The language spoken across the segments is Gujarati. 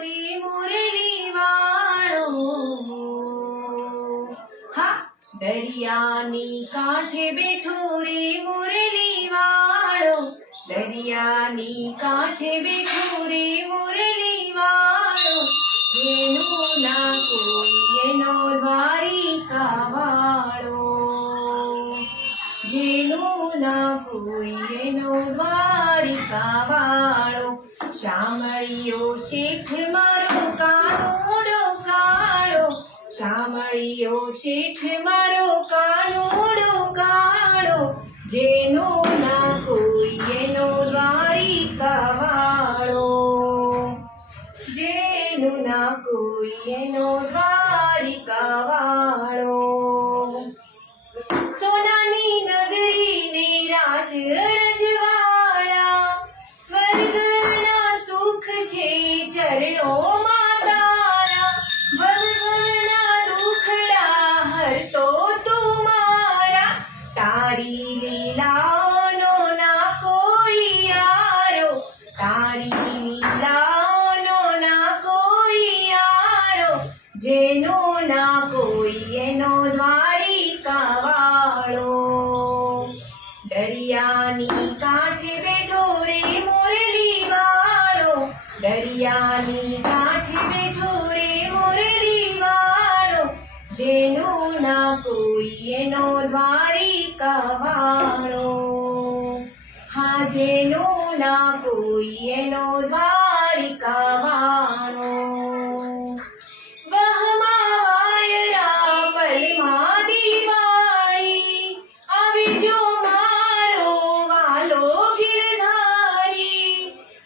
રે મોરલી વાળો, હા દરિયાની કાંઠે બેઠો રે મોરલી વાળો, દરિયાની કાંઠે બેઠો રે મોરલી વાળો, જેનું ના કોઈ એનો દ્વારિકા વાળો, જેનું ના કોઈ એનો દ્વારિકા વાળો, શામળિયો શેઠ મારો કાનુડો કાળો, શામળિયો શેઠ મારો કાનુડો કાળો, જેનું ના કોઈ એનો દ્વારિકા વાળો, જેનું ના કોઈ એનો દ્વારિકા વાળો. સોનાની નગરી ને રાજ રજવાડા, સ્વર્ગના સુખ છે ચરણોમાં તારા, ભવભવના દુખડા હરતો તું મારા, તારી લીલાનો ના કોઈ આરો, તારી લીલાનો ના કોઈ આરો, જેનો ના કોઈ એનો દ્વારિકા વાળો, દરિયાની કાંઠે બેઠો રે મોરલી વાળો, દરિયાની કાંઠે બેઠો રે મોરલી વાળો, જેનું ના કોઈ એનો દ્વારિકા વાળો, હા જેનું ના કોઈ એનો દ્વારિકા વાળો. વહમાં વાયરા પલમાં દિવાળી, આવજો મારો વાલો ગિરધારી,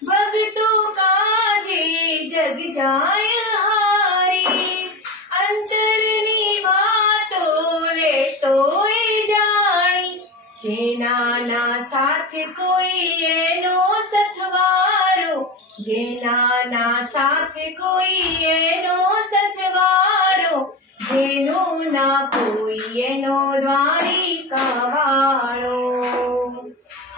ભક્તો કાજે જગ જાય હારી, અંતરની વાતો લેતોય જાણી, જેના ના સાથ કોઈ એનો સથવારો, જેના ના સાથ કોઈ એનો સથવારો, જેનું ના કોઈ એનો દ્વારિકા વાળો,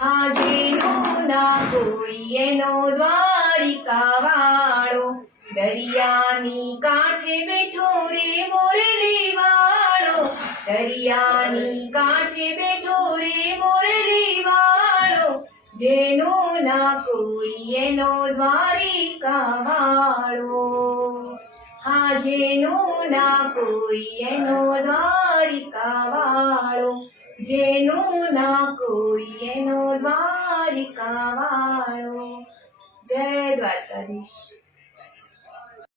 હા જેનું ના કોઈ એનો દ્વારિકા વાળો, દરિયાની કાંઠે બેઠો રે મોરલી વાળો, દરિયાની કાંઠે બેઠો રે મોરલી વાળો, જેનું ના કોઈ એનો દ્વારિકા વાળો, હા જેનું ના કોઈ એનો દ્વારિકા વાળો, જેનું ના કોઈ એનો દ્વારિકા વાળો. જય દ્વારકાધીશ.